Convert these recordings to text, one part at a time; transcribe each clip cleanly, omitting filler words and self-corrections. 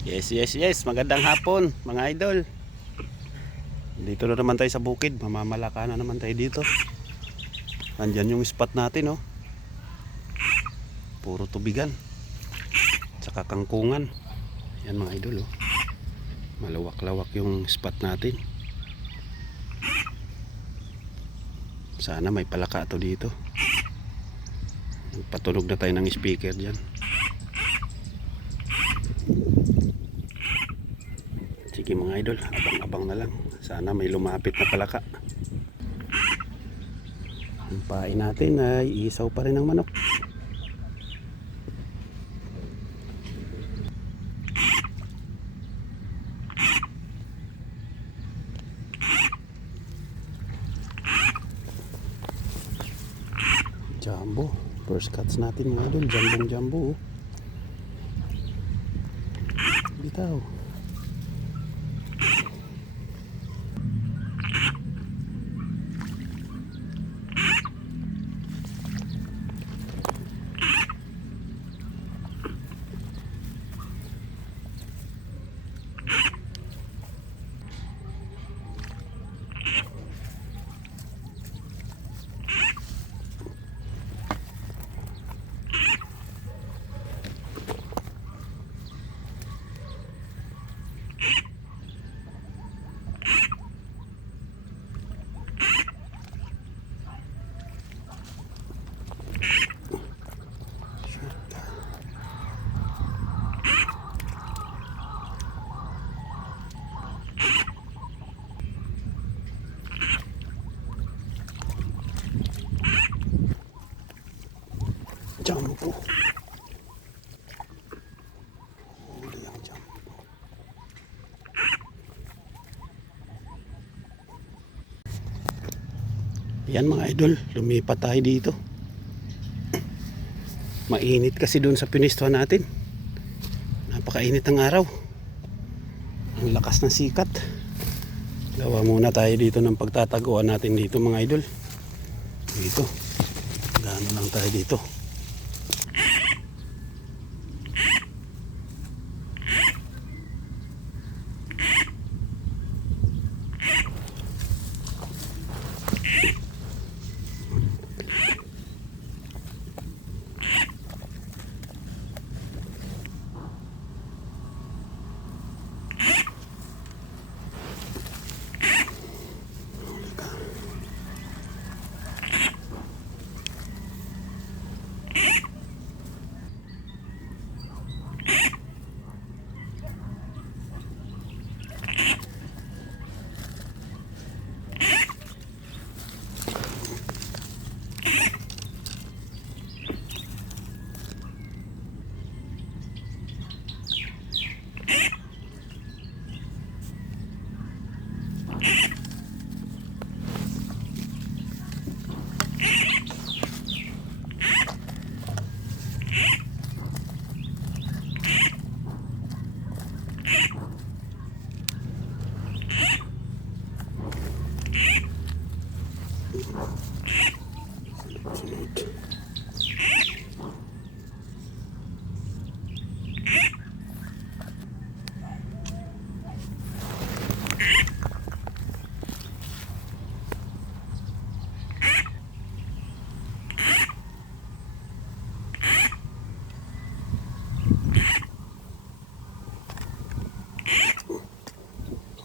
Yes, yes, yes. Magandang hapon, mga idol. Dito na naman tayo sa bukid. Mamamalaka na naman tayo dito. Andyan yung spot natin, oh. Puro tubigan. Tsaka kangkungan. Yan, mga idol, oh. Malawak-lawak yung spot natin. Sana may palaka to dito. Patunog na tayo ng speaker dyan. Sige mga idol, abang-abang na lang. Sana may lumapit na palaka. Ang pain natin ay isaw pa rin ng manok. Jumbo, first cuts natin mga idol. Jumbo. Bitaw. Jumbo. Huli ang jumbo. Yan mga idol, lumipat tayo dito. Mainit kasi doon sa pinistuhan natin. Napakainit ng araw. Ang lakas ng sikat. Gawa muna tayo dito ng pagtataguan natin dito mga idol. Dito. Gano lang tayo dito.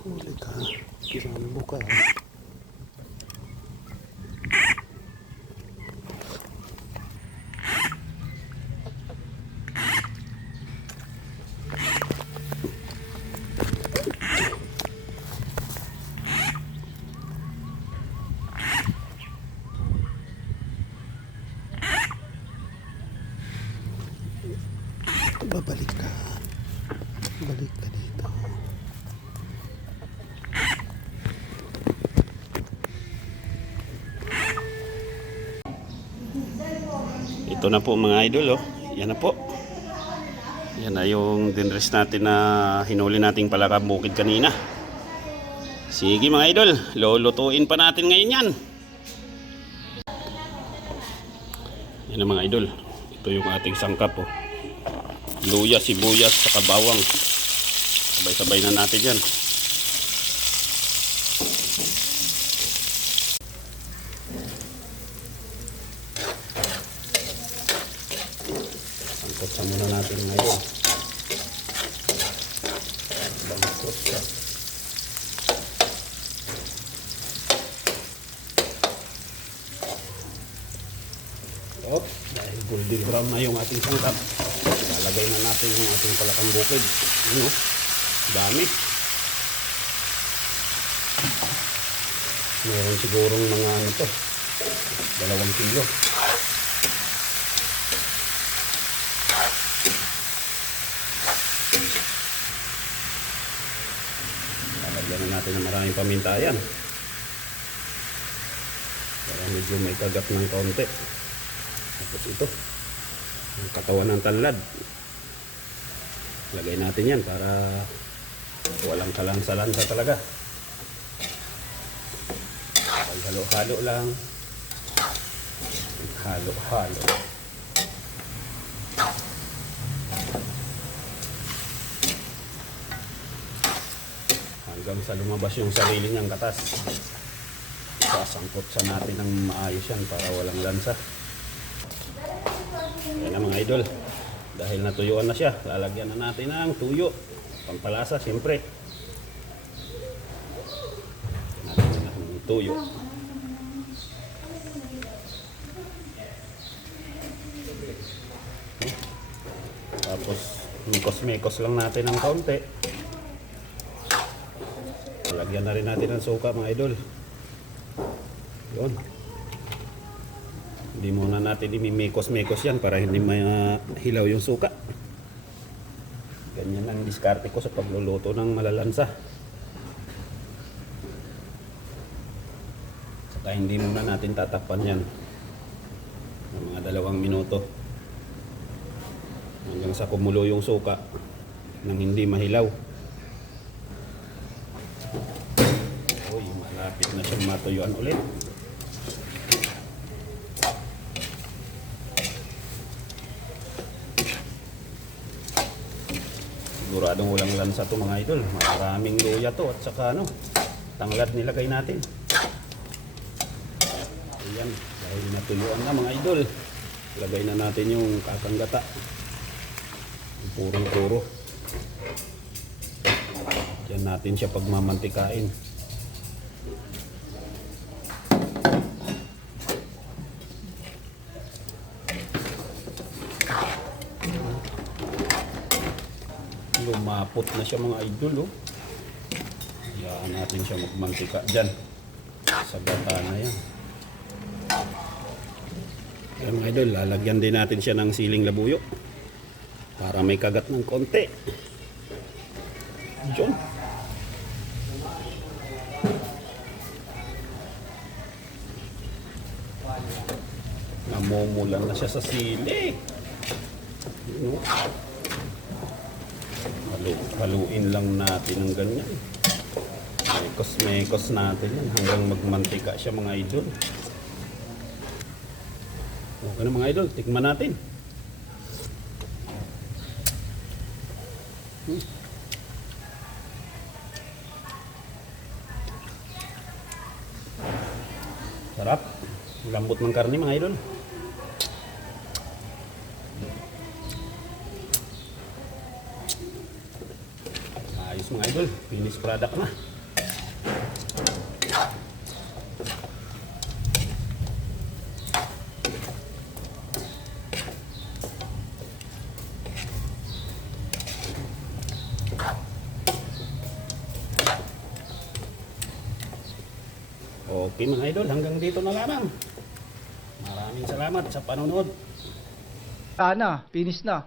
Huli ka. Jumbo ka. Babalik ka. Balik ka dito. Ito na po mga idol, oh. Yan na po. Yan na yung dinres natin na hinuli nating palaka bukid kanina. Sige mga idol, lulutuin pa natin ngayon yan. Yan na mga idol. Ito yung ating sangkap, oh. Luya, sibuyas, saka bawang. Sabay-sabay na natin yan. Sangkot muna natin ngayon. Bangkot siya. Dahil golden brown na yung ating sangkap, lalagay na natin yung ating palakang bukid. Ano? Dami. Meron sigurong mga ano to, 2 kilo. Lalagyan na natin ng maraming paminta yan para medyo may kagat ng kaunti. Tapos ito, ang katawan ng tanlad, lagay natin yan para walang kalansa-lansa talaga. Halo-halo lang, halo-halo. Hanggang sa lumabas yung sarili niyang katas. Sasangkot sa natin ng maayos yan para walang lansa. Yan na mga idol, dahil natuyuan na siya, lalagyan na natin ng tuyo, pampalasa siyempre. Lalagyan na ng tuyo. Tapos mekos-mekos lang natin ng kaunti. Lalagyan na rin natin ng suka mga idol. Yun. Hindi muna natin imimekos-mekos yan para hindi mahilaw yung suka. Ganyan ang diskarte ko sa pagluluto ng malalansa. Saka hindi muna natin tatakpan yan ng mga 2 minuto hanggang sa kumulo yung suka nang hindi mahilaw. Uy, malapit na siyang matuyuan ulit. Siguradong walang lansa to mga idol. Maraming luya to at saka ano, tanglad nilagay natin. Ayan, dahil natuyuan na mga idol, lagay na natin yung kasanggata. Purong-puro. Diyan natin siya pagmamantikain. Lumapot na siya mga idol, oh. Hayaan natin siya magmantika dyan sa gata na yan. Kaya mga idol, lalagyan din natin siya ng siling labuyo para may kagat ng konti. Diyan. Namumulan na siya sa sili. Yun, oh. Haluin lang natin ng ganyan. Mekos natin yan hanggang magmantika siya mga idol. Okay na mga idol, tikman natin. Sarap. Lambot ng karne mga idol. Ayos mga idol, finished product na. Okay mga idol, hanggang dito na lamang. Maraming salamat sa panonood. Na, finish na.